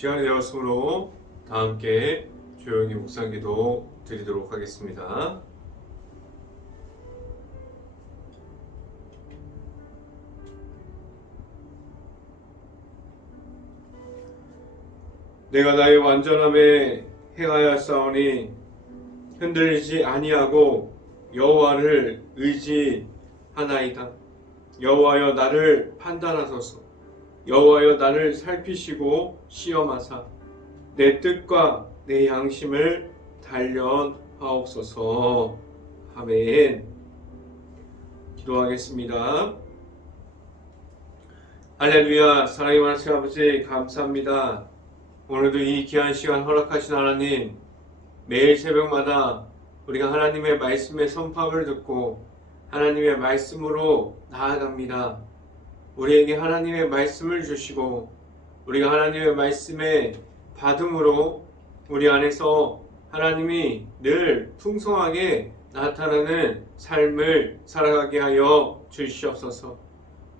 시간이 되었으므로 다 함께 조용히 묵상기도 드리도록 하겠습니다. 내가 나의 완전함에 행하였사오니 흔들리지 아니하고 여호와를 의지하나이다. 여호와여 나를 판단하소서. 여호와여 나를 살피시고 시험하사 내 뜻과 내 양심을 단련하옵소서. 아멘. 기도하겠습니다. 할렐루야. 사랑의 많으신 아버지 감사합니다. 오늘도 이 귀한 시간 허락하신 하나님, 매일 새벽마다 우리가 하나님의 말씀의 선포를 듣고 하나님의 말씀으로 나아갑니다. 우리에게 하나님의 말씀을 주시고 우리가 하나님의 말씀의 받음으로 우리 안에서 하나님이 늘 풍성하게 나타나는 삶을 살아가게 하여 주시옵소서.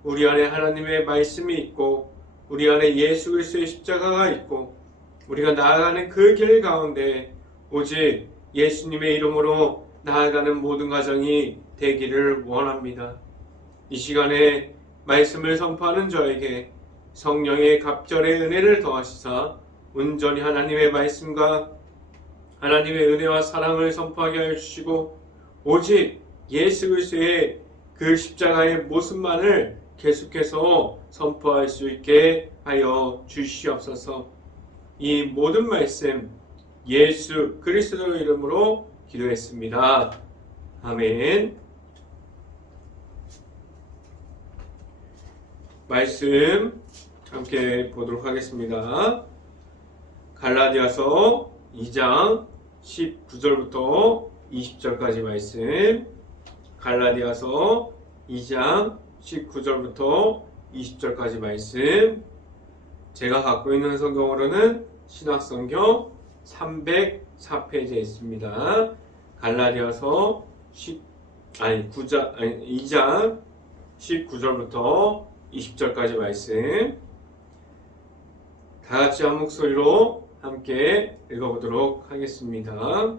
우리 안에 하나님의 말씀이 있고 우리 안에 예수 그리스도의 십자가가 있고 우리가 나아가는 그 길 가운데 오직 예수님의 이름으로 나아가는 모든 가정이 되기를 원합니다. 이 시간에 말씀을 선포하는 저에게 성령의 갑절의 은혜를 더하시사 온전히 하나님의 말씀과 하나님의 은혜와 사랑을 선포하게 하여 주시고 오직 예수 그리스도의 그 십자가의 모습만을 계속해서 선포할 수 있게 하여 주시옵소서. 이 모든 말씀 예수 그리스도 이름으로 기도했습니다. 아멘. 말씀 함께 보도록 하겠습니다. 갈라디아서 2장 19절부터 20절까지 말씀. 갈라디아서 2장 19절부터 20절까지 말씀. 제가 갖고 있는 성경으로는 신학성경 304페이지에 있습니다. 갈라디아서 2장 19절부터 20절까지 말씀. 다 같이 한 목소리로 함께 읽어보도록 하겠습니다.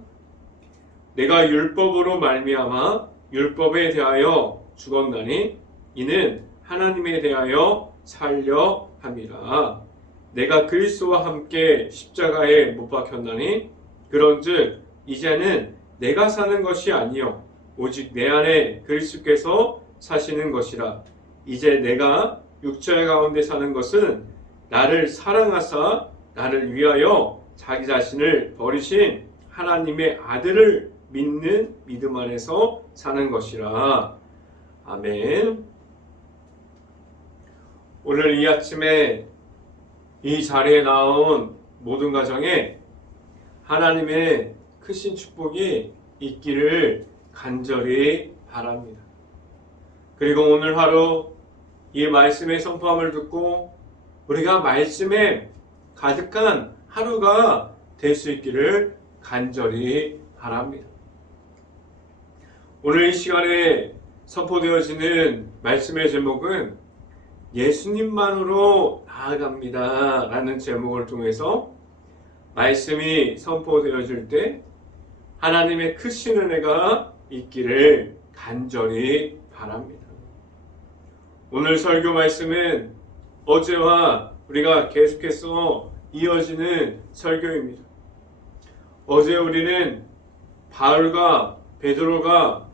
내가 율법으로 말미암아 율법에 대하여 죽었나니 이는 하나님에 대하여 살려 함이라. 내가 그리스도와 함께 십자가에 못 박혔나니 그런즉 이제는 내가 사는 것이 아니요 오직 내 안에 그리스도께서 사시는 것이라. 이제 내가 육체 가운데 사는 것은 나를 사랑하사 나를 위하여 자기 자신을 버리신 하나님의 아들을 믿는 믿음 안에서 사는 것이라. 아멘. 오늘 이 아침에 이 자리에 나온 모든 가정에 하나님의 크신 축복이 있기를 간절히 바랍니다. 그리고 오늘 하루 이 말씀의 선포함을 듣고 우리가 말씀에 가득한 하루가 될 수 있기를 간절히 바랍니다. 오늘 이 시간에 선포되어지는 말씀의 제목은 예수님만으로 나아갑니다 라는 제목을 통해서 말씀이 선포되어질 때 하나님의 크신 은혜가 있기를 간절히 바랍니다. 오늘 설교 말씀은 어제와 우리가 계속해서 이어지는 설교입니다. 어제 우리는 바울과 베드로가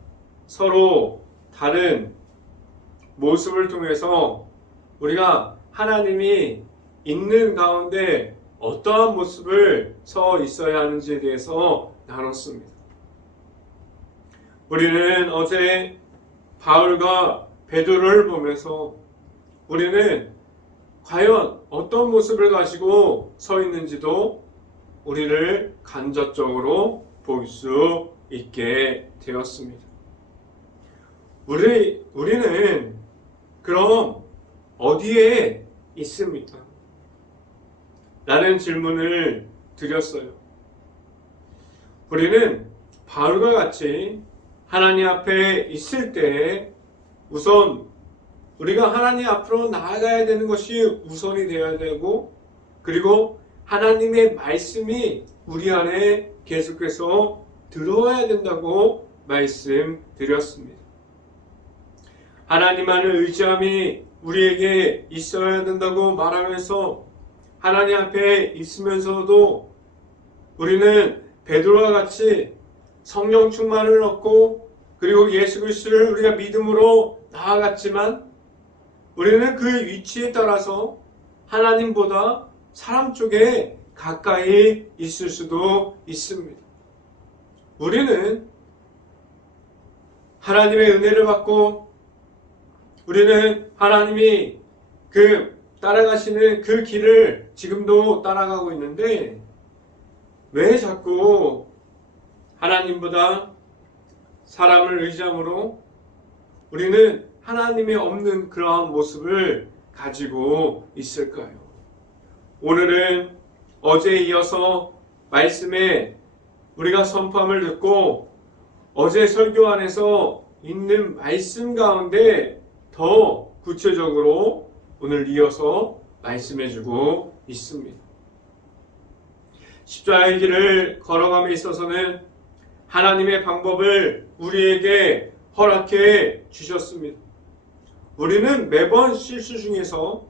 서로 다른 모습을 통해서 우리가 하나님이 있는 가운데 어떠한 모습을 서 있어야 하는지에 대해서 나눴습니다. 우리는 어제 바울과 베드로를 보면서 우리는 과연 어떤 모습을 가지고 서 있는지도 우리를 간접적으로 볼 수 있게 되었습니다. 우리는 그럼 어디에 있습니까? 라는 질문을 드렸어요. 우리는 바울과 같이 하나님 앞에 있을 때 우선 우리가 하나님 앞으로 나아가야 되는 것이 우선이 되어야 되고, 그리고 하나님의 말씀이 우리 안에 계속해서 들어와야 된다고 말씀드렸습니다. 하나님만을 의지함이 우리에게 있어야 된다고 말하면서 하나님 앞에 있으면서도 우리는 베드로와 같이 성령 충만을 얻고 그리고 예수 그리스도를 우리가 믿음으로 나아갔지만 우리는 그 위치에 따라서 하나님보다 사람 쪽에 가까이 있을 수도 있습니다. 우리는 하나님의 은혜를 받고 우리는 하나님이 따라가시는 그 길을 지금도 따라가고 있는데 왜 자꾸 하나님보다 사람을 의지함으로 우리는 하나님이 없는 그러한 모습을 가지고 있을까요? 오늘은 어제에 이어서 말씀에 우리가 선포함을 듣고 어제 설교 안에서 있는 말씀 가운데 더 구체적으로 오늘 이어서 말씀해주고 있습니다. 십자가의 길을 걸어감에 있어서는 하나님의 방법을 우리에게 허락해 주셨습니다. 우리는 매번 실수 중에서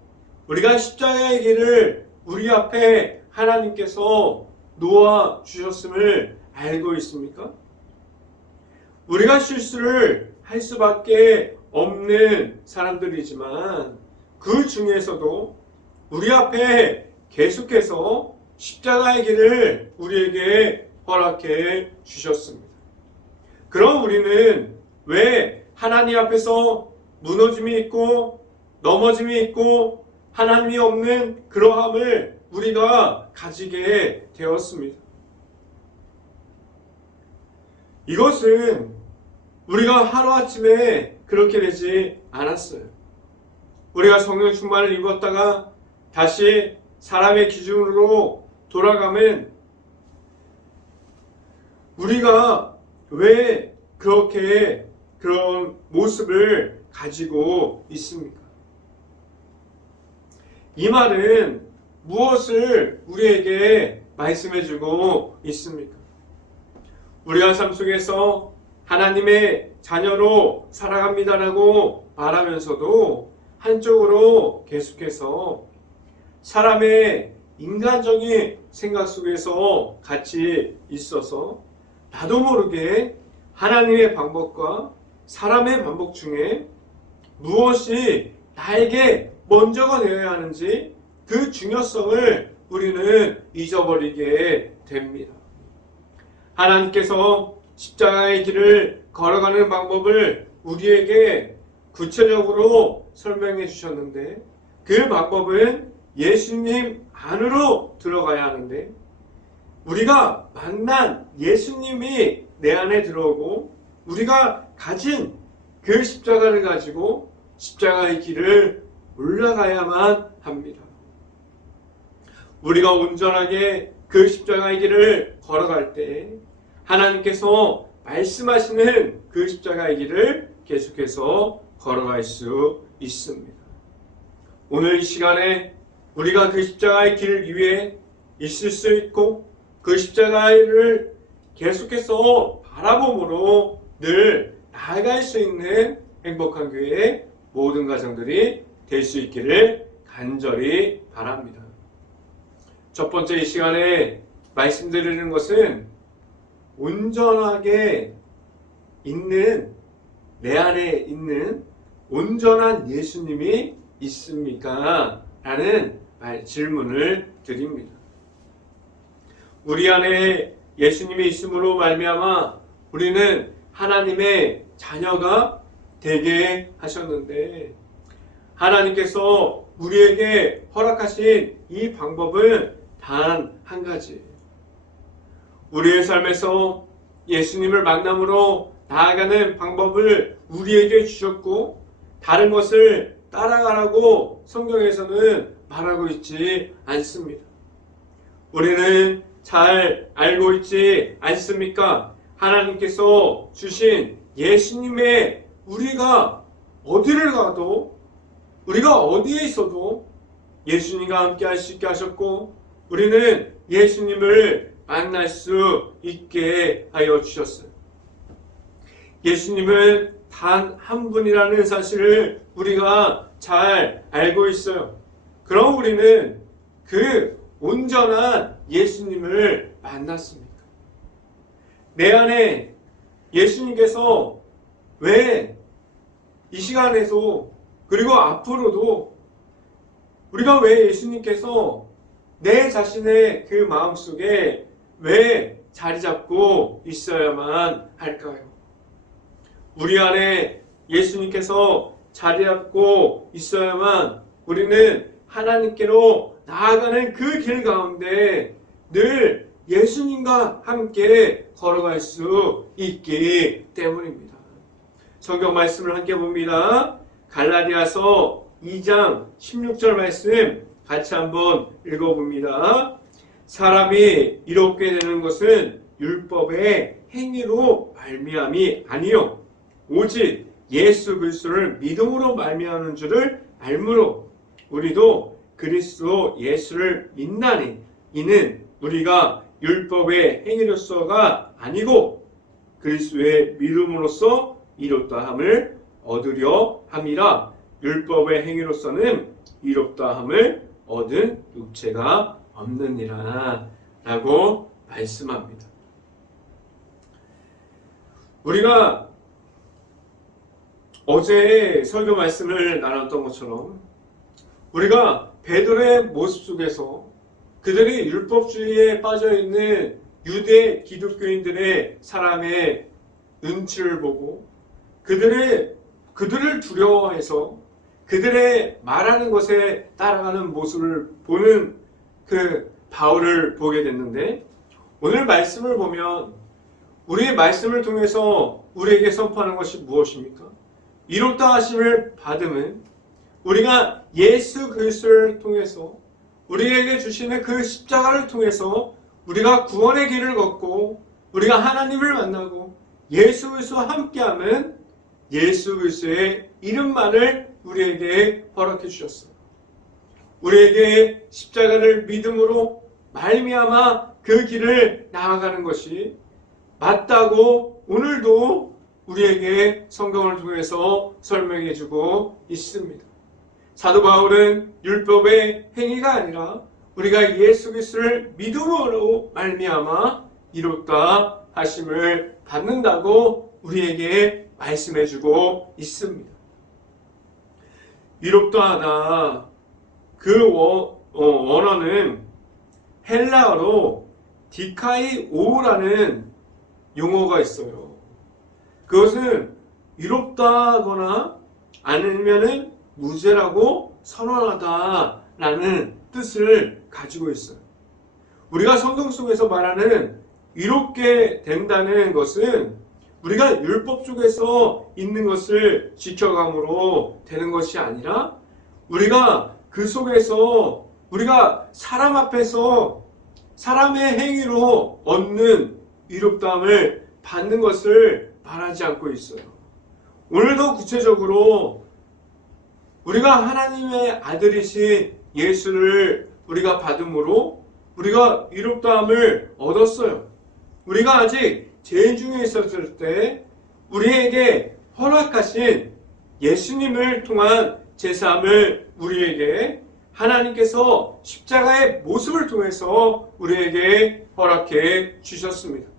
우리가 십자가의 길을 우리 앞에 하나님께서 놓아 주셨음을 알고 있습니까? 우리가 실수를 할 수밖에 없는 사람들이지만 그 중에서도 우리 앞에 계속해서 십자가의 길을 우리에게 허락해 주셨습니다. 그럼 우리는 왜 하나님 앞에서 무너짐이 있고 넘어짐이 있고 하나님이 없는 그러함을 우리가 가지게 되었습니다. 이것은 우리가 하루아침에 그렇게 되지 않았어요. 우리가 성령 충만을 입었다가 다시 사람의 기준으로 돌아가면 우리가 왜 그렇게 그런 모습을 가지고 있습니까? 이 말은 무엇을 우리에게 말씀해주고 있습니까? 우리가 삶 속에서 하나님의 자녀로 살아갑니다라고 말하면서도 한쪽으로 계속해서 사람의 인간적인 생각 속에서 같이 있어서 나도 모르게 하나님의 방법과 사람의 방법 중에 무엇이 나에게 먼저가 되어야 하는지 그 중요성을 우리는 잊어버리게 됩니다. 하나님께서 십자가의 길을 걸어가는 방법을 우리에게 구체적으로 설명해 주셨는데 그 방법은 예수님 안으로 들어가야 하는데 우리가 만난 예수님이 내 안에 들어오고 우리가 가진 그 십자가를 가지고 십자가의 길을 올라가야만 합니다. 우리가 온전하게 그 십자가의 길을 걸어갈 때 하나님께서 말씀하시는 그 십자가의 길을 계속해서 걸어갈 수 있습니다. 오늘 이 시간에 우리가 그 십자가의 길 위에 있을 수 있고 그 십자가를 계속해서 바라봄으로 늘 나아갈 수 있는 행복한 교회의 모든 가정들이 될 수 있기를 간절히 바랍니다. 첫 번째 이 시간에 말씀드리는 것은 온전하게 있는 내 안에 있는 온전한 예수님이 있습니까? 라는 질문을 드립니다. 우리 안에 예수님이 있음으로 말미암아 우리는 하나님의 자녀가 되게 하셨는데 하나님께서 우리에게 허락하신 이 방법은 단 한 가지. 우리의 삶에서 예수님을 만남으로 나아가는 방법을 우리에게 주셨고 다른 것을 따라가라고 성경에서는 말하고 있지 않습니다. 우리는 잘 알고 있지 않습니까? 하나님께서 주신 예수님의 우리가 어디를 가도 우리가 어디에 있어도 예수님과 함께 할 수 있게 하셨고 우리는 예수님을 만날 수 있게 하여 주셨어요. 예수님은 단 한 분이라는 사실을 우리가 잘 알고 있어요. 그럼 우리는 그 온전한 예수님을 만났습니까? 내 안에 예수님께서 왜 이 시간에도 그리고 앞으로도 우리가 왜 예수님께서 내 자신의 그 마음속에 왜 자리 잡고 있어야만 할까요? 우리 안에 예수님께서 자리 잡고 있어야만 우리는 하나님께로 나아가는 그 길 가운데 늘 예수님과 함께 걸어갈 수 있기 때문입니다. 성경 말씀을 함께 봅니다. 갈라디아서 2장 16절 말씀 같이 한번 읽어봅니다. 사람이 이롭게 되는 것은 율법의 행위로 말미암이 아니요 오직 예수 그리스도를 믿음으로 말미암는 줄을 알므로 우리도 그리스도 예수를 믿나니 이는 우리가 율법의 행위로서가 아니고 그리스도의 믿음으로써 이롭다함을 얻으려 함이라. 율법의 행위로서는 이롭다함을 얻은 육체가 없느니라 라고 말씀합니다. 우리가 어제 설교 말씀을 나눴던 것처럼 우리가 베드로의 모습 속에서 그들이 율법주의에 빠져있는 유대 기독교인들의 사람의 눈치를 보고 그들을 두려워해서 그들의 말하는 것에 따라가는 모습을 보는 그 바울을 보게 됐는데, 오늘 말씀을 보면 우리의 말씀을 통해서 우리에게 선포하는 것이 무엇입니까? 이롭다 하심을 받음은 우리가 예수 그리스도를 통해서 우리에게 주시는 그 십자가를 통해서 우리가 구원의 길을 걷고 우리가 하나님을 만나고 예수 그리스도와 함께하는 예수 그리스도의 이름만을 우리에게 허락해 주셨어요. 우리에게 십자가를 믿음으로 말미암아 그 길을 나아가는 것이 맞다고 오늘도 우리에게 성경을 통해서 설명해 주고 있습니다. 사도 바울은 율법의 행위가 아니라 우리가 예수 그리스도를 믿음으로 말미암아 이롭다 하심을 받는다고 우리에게 말씀해 주고 있습니다. 이롭다 하다, 그 원어는 헬라어로 디카이오라는 용어가 있어요. 그것은 이롭다거나 아니면은 무죄라고 선언하다라는 뜻을 가지고 있어요. 우리가 성경 속에서 말하는 이롭게 된다는 것은 우리가 율법 속에서 있는 것을 지켜감으로 되는 것이 아니라 우리가 그 속에서 우리가 사람 앞에서 사람의 행위로 얻는 이롭다함을 받는 것을 말하지 않고 있어요. 오늘도 구체적으로 우리가 하나님의 아들이신 예수를 우리가 받음으로 우리가 이롭다함을 얻었어요. 우리가 아직 죄 중에 있었을 때 우리에게 허락하신 예수님을 통한 제사함을 우리에게 하나님께서 십자가의 모습을 통해서 우리에게 허락해 주셨습니다.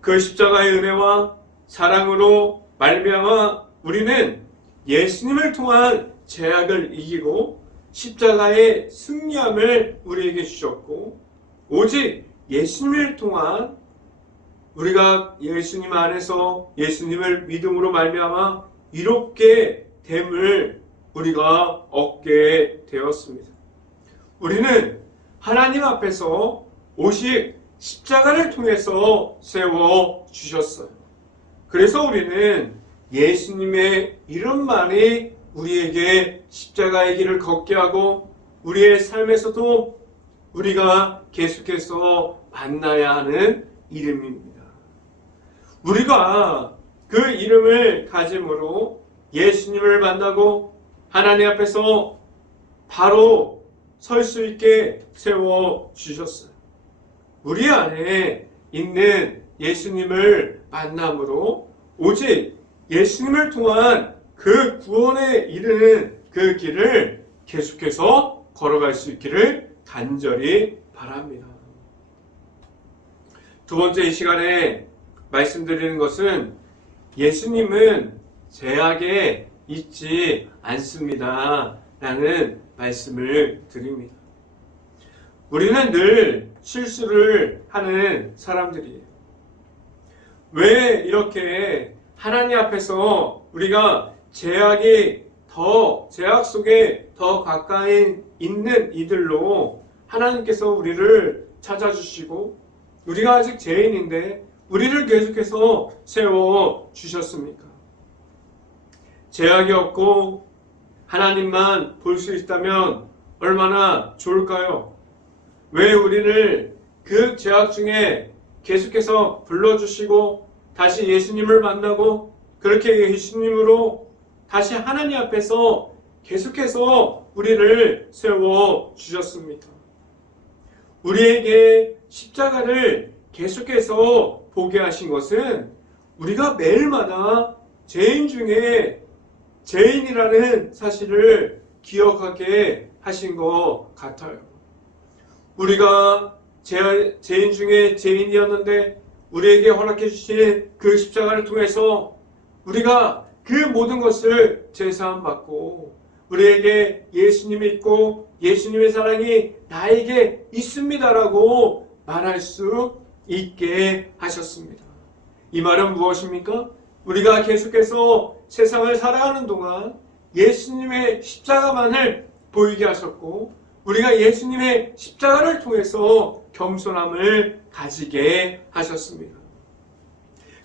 그 십자가의 은혜와 사랑으로 말미암아 우리는 예수님을 통한 죄악을 이기고 십자가의 승리함을 우리에게 주셨고, 오직 예수님을 통한 우리가 예수님 안에서 예수님을 믿음으로 말미암아 이롭게 됨을 우리가 얻게 되었습니다. 우리는 하나님 앞에서 오직 십자가를 통해서 세워 주셨어요. 그래서 우리는 예수님의 이름만이 우리에게 십자가의 길을 걷게 하고 우리의 삶에서도 우리가 계속해서 만나야 하는 이름입니다. 우리가 그 이름을 가짐으로 예수님을 만나고 하나님 앞에서 바로 설 수 있게 세워주셨어요. 우리 안에 있는 예수님을 만남으로 오직 예수님을 통한 그 구원에 이르는 그 길을 계속해서 걸어갈 수 있기를 간절히 바랍니다. 두 번째 이 시간에 말씀드리는 것은 예수님은 제약에 있지 않습니다 라는 말씀을 드립니다. 우리는 늘 실수를 하는 사람들이에요. 왜 이렇게 하나님 앞에서 우리가 제약 속에 더 가까이 있는 이들로 하나님께서 우리를 찾아주시고 우리가 아직 죄인인데 우리를 계속해서 세워주셨습니까? 제약이 없고 하나님만 볼 수 있다면 얼마나 좋을까요? 왜 우리를 그 제약 중에 계속해서 불러주시고 다시 예수님을 만나고 그렇게 예수님으로 다시 하나님 앞에서 계속해서 우리를 세워주셨습니까? 우리에게 십자가를 계속해서 보게 하신 것은 우리가 매일마다 죄인 중에 죄인이라는 사실을 기억하게 하신 것 같아요. 우리가 죄인 중에 죄인이었는데 우리에게 허락해 주신 그 십자가를 통해서 우리가 그 모든 것을 제사함 받고 우리에게 예수님이 있고 예수님의 사랑이 나에게 있습니다라고 말할 수 있게 하셨습니다. 이 말은 무엇입니까? 우리가 계속해서 세상을 살아가는 동안 예수님의 십자가만을 보이게 하셨고 우리가 예수님의 십자가를 통해서 겸손함을 가지게 하셨습니다.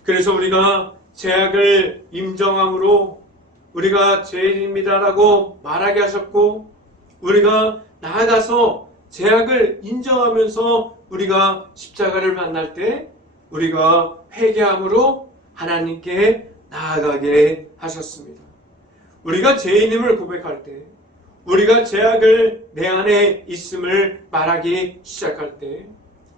그래서 우리가 죄악을 인정함으로 우리가 죄인입니다라고 말하게 하셨고 우리가 나아가서 죄악을 인정하면서 우리가 십자가를 만날 때 우리가 회개함으로 하나님께 나아가게 하셨습니다. 우리가 죄인임을 고백할 때 우리가 죄악을 내 안에 있음을 말하기 시작할 때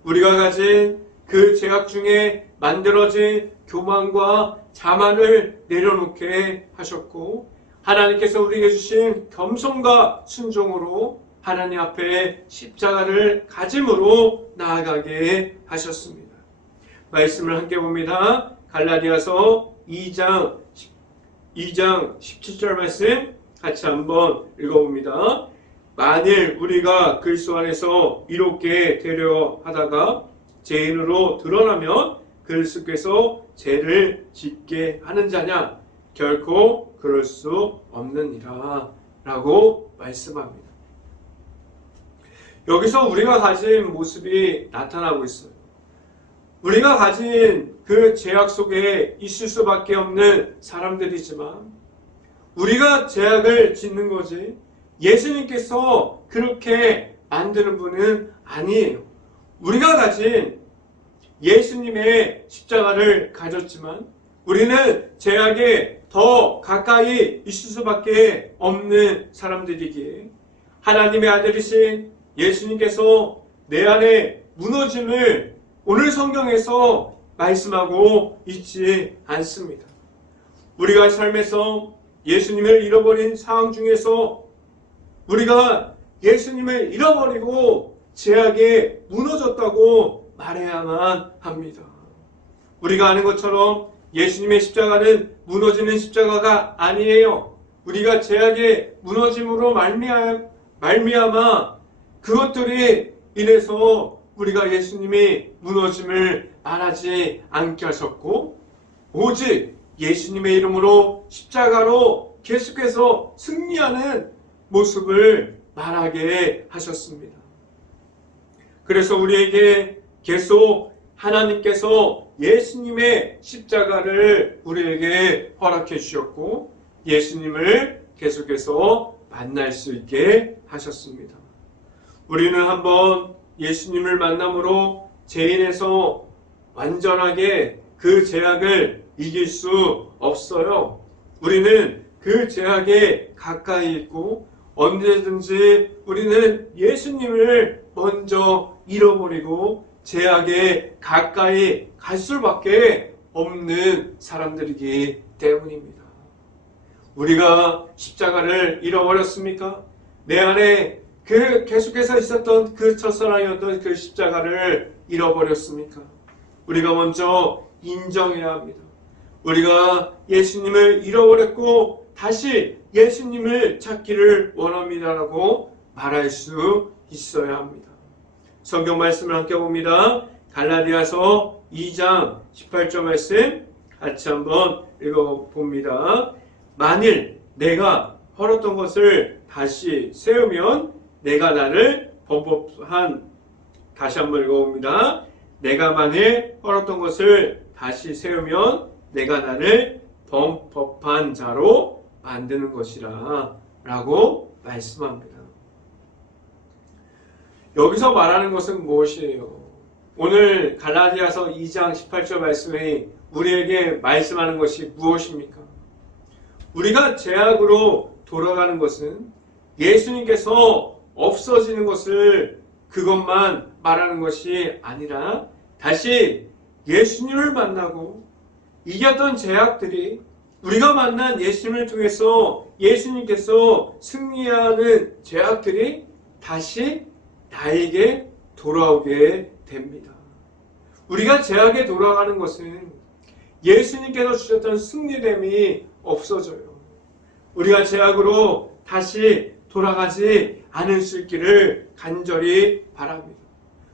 우리가 가진 그 죄악 중에 만들어진 교만과 자만을 내려놓게 하셨고 하나님께서 우리에게 주신 겸손과 순종으로 하나님 앞에 십자가를 가짐으로 나아가게 하셨습니다. 말씀을 함께 봅니다. 갈라디아서 2장 17절 말씀 같이 한번 읽어봅니다. 만일 우리가 그리스도 안에서 이롭게 되려 하다가 죄인으로 드러나면 그리스도께서 죄를 짓게 하는 자냐? 결코 그럴 수 없느니라 라고 말씀합니다. 여기서 우리가 가진 모습이 나타나고 있어요. 우리가 가진 그 죄악 속에 있을 수밖에 없는 사람들이지만 우리가 죄악을 짓는 거지 예수님께서 그렇게 만드는 분은 아니에요. 우리가 가진 예수님의 십자가를 가졌지만 우리는 죄악에 더 가까이 있을 수밖에 없는 사람들이기에 하나님의 아들이신 예수님께서 내 안에 무너짐을 오늘 성경에서 말씀하고 있지 않습니다. 우리가 삶에서 예수님을 잃어버린 상황 중에서 우리가 예수님을 잃어버리고 죄악에 무너졌다고 말해야만 합니다. 우리가 아는 것처럼 예수님의 십자가는 무너지는 십자가가 아니에요. 우리가 죄악에 무너짐으로 말미암아 그것들이 인해서 우리가 예수님이 무너짐을 말하지 않게 하셨고 오직 예수님의 이름으로 십자가로 계속해서 승리하는 모습을 말하게 하셨습니다. 그래서 우리에게 계속 하나님께서 예수님의 십자가를 우리에게 허락해 주셨고 예수님을 계속해서 만날 수 있게 하셨습니다. 우리는 한번 예수님을 만남으로 죄인에서 완전하게 그 죄악을 이길 수 없어요. 우리는 그 죄악에 가까이 있고 언제든지 우리는 예수님을 먼저 잃어버리고 제약에 가까이 갈 수밖에 없는 사람들이기 때문입니다. 우리가 십자가를 잃어버렸습니까? 내 안에 그 계속해서 있었던 그 첫사랑이었던 그 십자가를 잃어버렸습니까? 우리가 먼저 인정해야 합니다. 우리가 예수님을 잃어버렸고 다시 예수님을 찾기를 원합니다라고 말할 수 있어야 합니다. 성경 말씀을 함께 봅니다. 갈라디아서 2장 18절 말씀 같이 한번 읽어봅니다. 만일 내가 헐었던 것을 다시 세우면 내가 나를 범법한, 다시 한번 읽어봅니다. 내가 만일 헐었던 것을 다시 세우면 내가 나를 범법한 자로 만드는 것이라 라고 말씀합니다. 여기서 말하는 것은 무엇이에요? 오늘 갈라디아서 2장 18절 말씀이 우리에게 말씀하는 것이 무엇입니까? 우리가 죄악으로 돌아가는 것은 예수님께서 없어지는 것을 그것만 말하는 것이 아니라 다시 예수님을 만나고 이겼던 죄악들이 우리가 만난 예수님을 통해서 예수님께서 승리하는 죄악들이 다시 나에게 돌아오게 됩니다. 우리가 죄악에 돌아가는 것은 예수님께서 주셨던 승리됨이 없어져요. 우리가 죄악으로 다시 돌아가지 않을 수 있기를 간절히 바랍니다.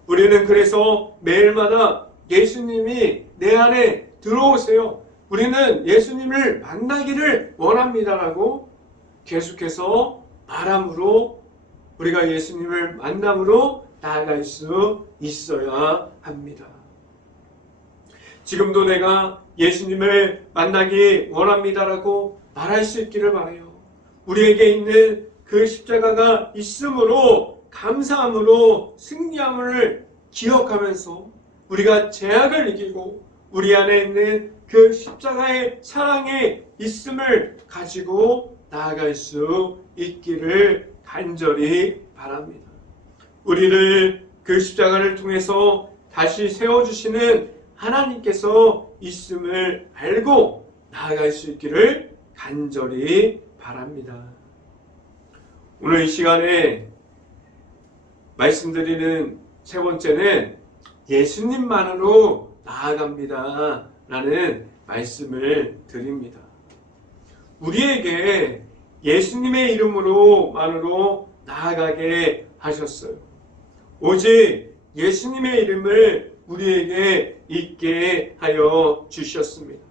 우리는 그래서 매일마다 예수님이 내 안에 들어오세요. 우리는 예수님을 만나기를 원합니다라고 계속해서 말함으로 우리가 예수님을 만남으로 나아갈 수 있어야 합니다. 지금도 내가 예수님을 만나기 원합니다라고 말할 수 있기를 바라요. 우리에게 있는 그 십자가가 있으므로 감사함으로 승리함을 기억하면서 우리가 죄악을 이기고 우리 안에 있는 그 십자가의 사랑이 있음을 가지고 나아갈 수 있기를 간절히 바랍니다. 우리를 그 십자가를 통해서 다시 세워주시는 하나님께서 있음을 알고 나아갈 수 있기를 간절히 바랍니다. 오늘 이 시간에 말씀드리는 세 번째는 예수님만으로 나아갑니다 라는 말씀을 드립니다. 우리에게 예수님의 이름으로만으로 나아가게 하셨어요. 오직 예수님의 이름을 우리에게 있게 하여 주셨습니다.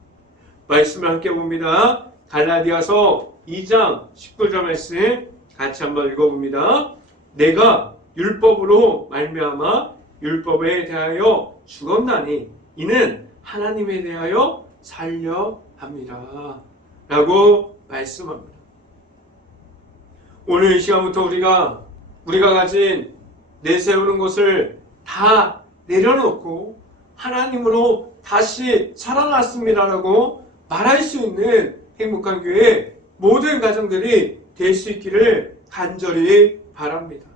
말씀을 함께 봅니다. 갈라디아서 2장 19절 말씀 같이 한번 읽어봅니다. 내가 율법으로 말미암아 율법에 대하여 죽었나니 이는 하나님에 대하여 살려 합니다 라고 말씀합니다. 오늘 이 시간부터 우리가 가진 내세우는 것을 다 내려놓고 하나님으로 다시 살아났습니다라고 말할 수 있는 행복한 교회 모든 가정들이 될 수 있기를 간절히 바랍니다.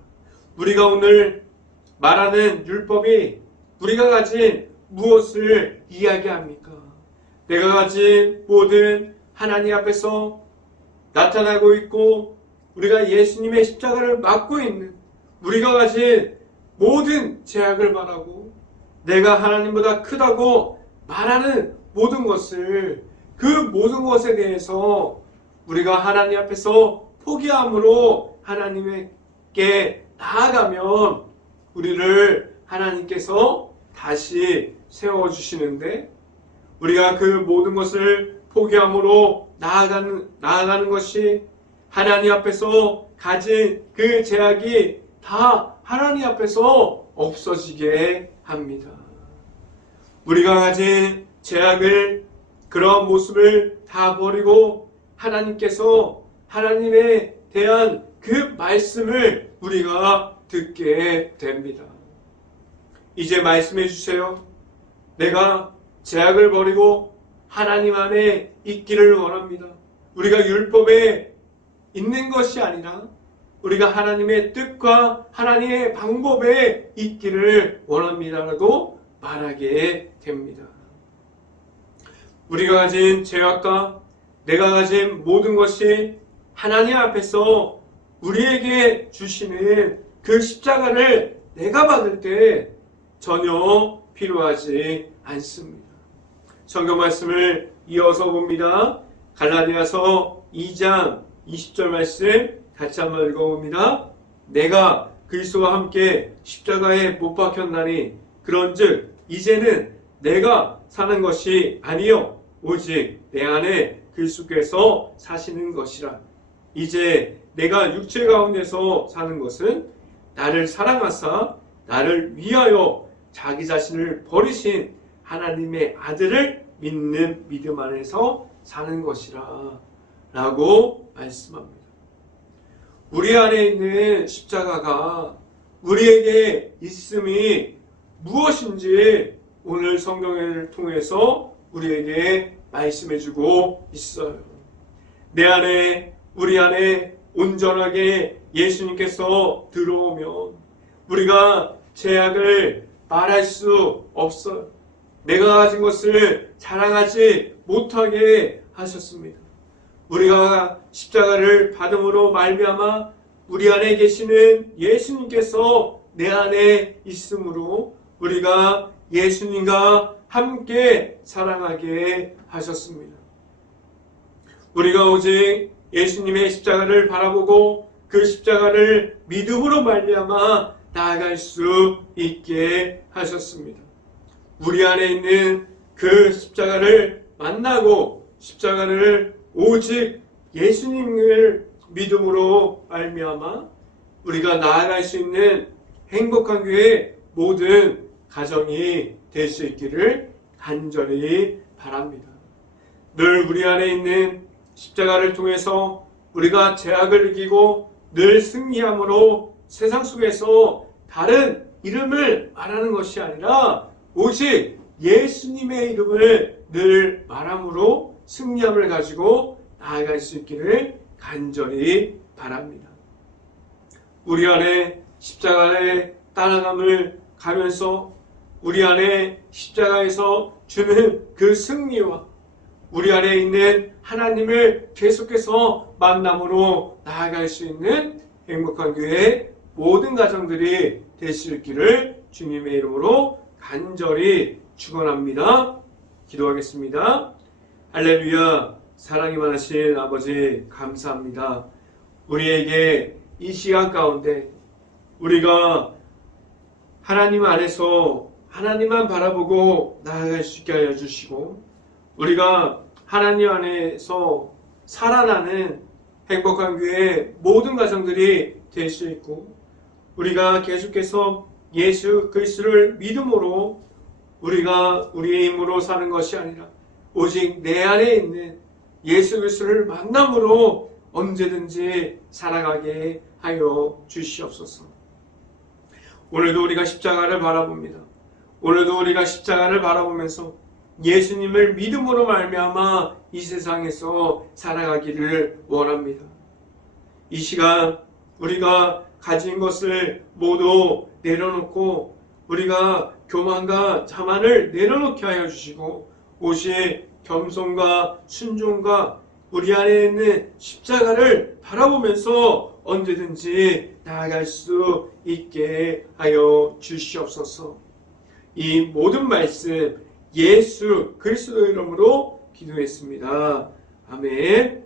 우리가 오늘 말하는 율법이 우리가 가진 무엇을 이야기합니까? 내가 가진 모든 하나님 앞에서 나타나고 있고 우리가 예수님의 십자가를 맡고 있는 우리가 가진 모든 죄악을 말하고 내가 하나님보다 크다고 말하는 모든 것을 그 모든 것에 대해서 우리가 하나님 앞에서 포기함으로 하나님께 나아가면 우리를 하나님께서 다시 세워주시는데 우리가 그 모든 것을 포기함으로 나아가는 것이 하나님 앞에서 가진 그 죄악이 다 하나님 앞에서 없어지게 합니다. 우리가 가진 죄악을 그런 모습을 다 버리고 하나님께서 하나님에 대한 그 말씀을 우리가 듣게 됩니다. 이제 말씀해 주세요. 내가 죄악을 버리고 하나님 안에 있기를 원합니다. 우리가 율법에 있는 것이 아니라 우리가 하나님의 뜻과 하나님의 방법에 있기를 원합니다라고 말하게 됩니다. 우리가 가진 죄악과 내가 가진 모든 것이 하나님 앞에서 우리에게 주시는 그 십자가를 내가 받을 때 전혀 필요하지 않습니다. 성경 말씀을 이어서 봅니다. 갈라디아서 2장 20절 말씀 같이 한번 읽어봅니다. 내가 그리스도와 함께 십자가에 못 박혔나니 그런즉 이제는 내가 사는 것이 아니요 오직 내 안에 그리스도께서 사시는 것이라. 이제 내가 육체 가운데서 사는 것은 나를 사랑하사 나를 위하여 자기 자신을 버리신 하나님의 아들을 믿는 믿음 안에서 사는 것이라 라고 말씀합니다. 우리 안에 있는 십자가가 우리에게 있음이 무엇인지 오늘 성경을 통해서 우리에게 말씀해주고 있어요. 내 안에 우리 안에 온전하게 예수님께서 들어오면 우리가 죄악을 말할 수 없어요. 내가 가진 것을 자랑하지 못하게 하셨습니다. 우리가 십자가를 받음으로 말미암아 우리 안에 계시는 예수님께서 내 안에 있으므로 우리가 예수님과 함께 사랑하게 하셨습니다. 우리가 오직 예수님의 십자가를 바라보고 그 십자가를 믿음으로 말미암아 나아갈 수 있게 하셨습니다. 우리 안에 있는 그 십자가를 만나고 십자가를 오직 예수님을 믿음으로 말미암아 우리가 나아갈 수 있는 행복한 교회 모든 가정이 될 수 있기를 간절히 바랍니다. 늘 우리 안에 있는 십자가를 통해서 우리가 죄악을 이기고 늘 승리함으로 세상 속에서 다른 이름을 말하는 것이 아니라 오직 예수님의 이름을 늘 말함으로 승리함을 가지고 나아갈 수 있기를 간절히 바랍니다. 우리 안에 십자가의 따라감을 가면서 우리 안에 십자가에서 주는 그 승리와 우리 안에 있는 하나님을 계속해서 만남으로 나아갈 수 있는 행복한 교회 모든 가정들이 될 수 있기를 주님의 이름으로 간절히 축원합니다. 기도하겠습니다. 할렐루야. 사랑이 많으신 아버지 감사합니다. 우리에게 이 시간 가운데 우리가 하나님 안에서 하나님만 바라보고 나아갈 수 있게 하여 주시고 우리가 하나님 안에서 살아나는 행복한 교회 모든 가정들이 될 수 있고 우리가 계속해서 예수 그리스도를 믿음으로 우리가 우리의 힘으로 사는 것이 아니라 오직 내 안에 있는 예수 그리스도를 만남으로 언제든지 살아가게 하여 주시옵소서. 오늘도 우리가 십자가를 바라봅니다. 오늘도 우리가 십자가를 바라보면서 예수님을 믿음으로 말미암아 이 세상에서 살아가기를 원합니다. 이 시간 우리가 가진 것을 모두 내려놓고 우리가 교만과 자만을 내려놓게 하여 주시고 오직 겸손과 순종과 우리 안에 있는 십자가를 바라보면서 언제든지 나아갈 수 있게 하여 주시옵소서. 이 모든 말씀 예수 그리스도 이름으로 기도했습니다. 아멘.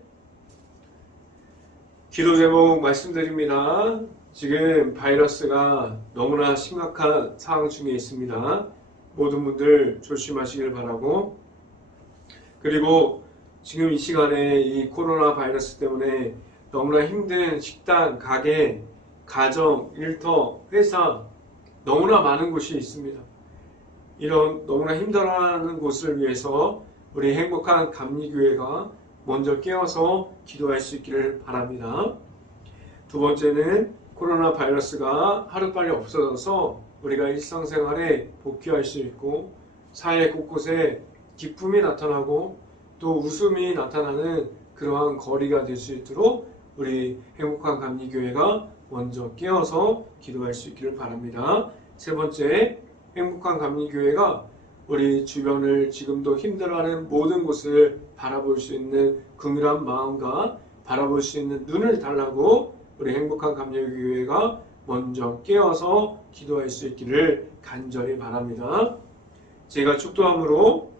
기도 제목 말씀드립니다. 지금 바이러스가 너무나 심각한 상황 중에 있습니다. 모든 분들 조심하시길 바라고, 그리고 지금 이 시간에 이 코로나 바이러스 때문에 너무나 힘든 식당, 가게, 가정, 일터, 회사 너무나 많은 곳이 있습니다. 이런 너무나 힘들어하는 곳을 위해서 우리 행복한 감리교회가 먼저 깨어서 기도할 수 있기를 바랍니다. 두 번째는 코로나 바이러스가 하루빨리 없어져서 우리가 일상생활에 복귀할 수 있고 사회 곳곳에 기쁨이 나타나고 또 웃음이 나타나는 그러한 거리가 될 수 있도록 우리 행복한 감리교회가 먼저 깨어서 기도할 수 있기를 바랍니다. 세 번째, 행복한 감리교회가 우리 주변을 지금도 힘들어하는 모든 곳을 바라볼 수 있는 긍휼한 마음과 바라볼 수 있는 눈을 달라고 우리 행복한 감리교회가 먼저 깨어서 기도할 수 있기를 간절히 바랍니다. 제가 축도함으로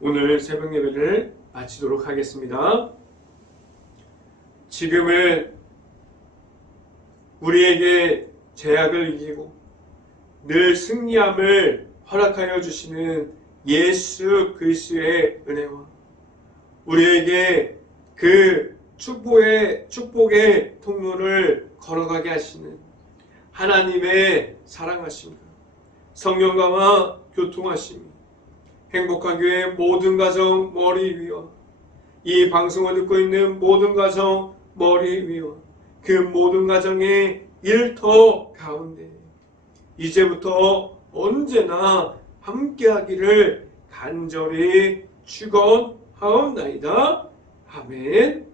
오늘 새벽 예배를 마치도록 하겠습니다. 지금은 우리에게 죄악을 이기고 늘 승리함을 허락하여 주시는 예수 그리스도의 은혜와 우리에게 그 축복의 통로를 걸어가게 하시는 하나님의 사랑하심과 성령과와 교통하심이 행복한 교회 모든 가정 머리 위와 이 방송을 듣고 있는 모든 가정 머리 위와 그 모든 가정의 일터 가운데 이제부터 언제나 함께하기를 간절히 축원하옵나이다. 아멘.